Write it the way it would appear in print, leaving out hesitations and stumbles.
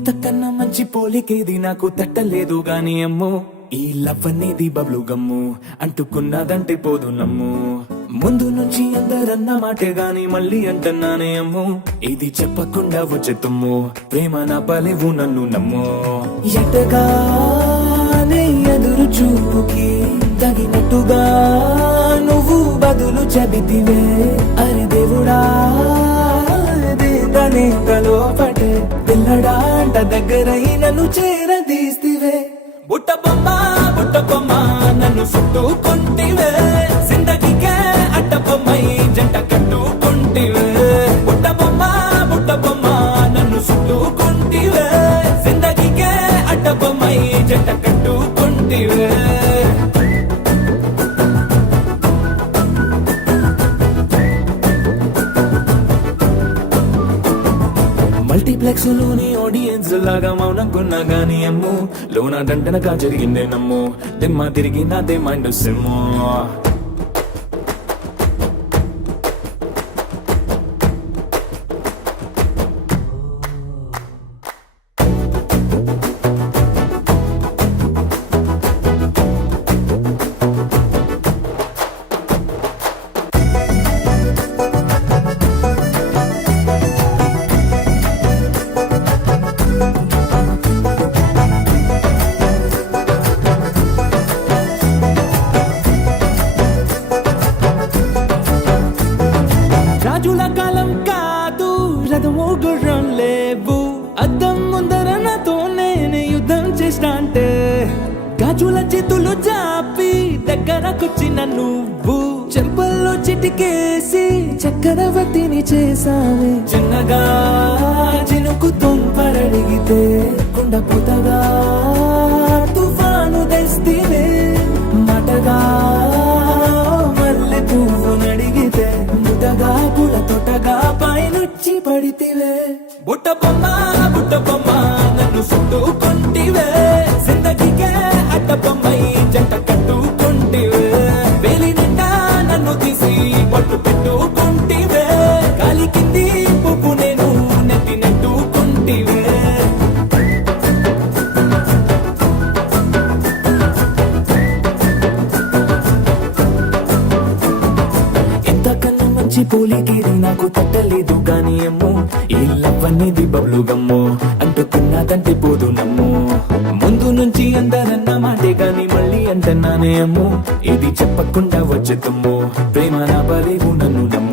ఇంతకన్నా మంచి పోలికేది నాకు తట్టలేదు గాని అమ్మో ఈ లవ్ అనేది బబ్లు గమ్ము అంటుకున్నదంటే పోదు నమ్ము ముందు నుంచి అందరన్న మాటే గాని మళ్ళీ అంటున్నానే అమ్ము ఇది చెప్పకుండా వచ్చే తుమ్ము ప్రేమ నా పలేవు నన్ను నమ్ము ఎటగానే ఎదురు చూపుకి తగినట్టుగా నువ్వు బదులు చెబితివే అరే దేవుడా దేదనే లోపటే పిల్లడా అంట దగ్గరై నన్ను చేరదీస్తివే బుట్ట బొమ్మ నన్ను చుట్టుకుంటివే జిందగీకే అడ్డ బొమ్మై జంట కట్టుకుంటివే బుట్ట బొమ్మ నన్ను చుట్టుకుంటివే జిందగీకే అడ్డ బొమ్మై జంట కట్టుకుంటివే మల్టీప్లెక్స్ లోని ఆడియన్స్ లాగా మౌనంకున్నా గానీ అమ్ము లోన దండనగా జరిగిందే నమ్ము దిమ్మ తిరిగి నాదే మైండ్ సిమ్ము రాజుల కాలం కాదు రథమో గుర్రం లేవు అద్దం ముందర నాతో నేనే యుద్ధం చేస్తా అంటే గాజుల చేతులు జాపి దగ్గరకొచ్చిన నువ్వు చెంపల్లో చిటికేసి చక్రవర్తిని చేసావే చిన్నగా చినుకు తుంపరడిగితే కుండపోతగా తుఫాను తెస్తివే మటగా మల్లె పువ్వు నడిగితే ముదగా పుల తొటగా పైనొచ్చి పడితివే బుట్ట బొమ్మ నన్ను చుట్టుకుంటివే జిందగీకే అడ్డ బొమ్మై జంట కట్టుకుంటివే వేలి నిండా నన్ను తీసి పట్టు పెట్టుకుంటివే గాలి కింది పువ్వు నేను నెత్తి నెట్టుకుంటివే ఎంతకన్నా మంచి పోలికేది నాకు తట్టలేదు గాని అమ్ము ఈ లవ్ అనేది బబ్లు గమ్ము అంటుకున్నదంటే పోదు నమ్ము ముందు నుంచి అందరన్న మాటే గాని మళ్ళీ అంటున్నానే అమ్ము ఇది చెప్పకుండా వచ్చే తుమ్ము ప్రేమ నా బలేవు నన్ను నమ్ము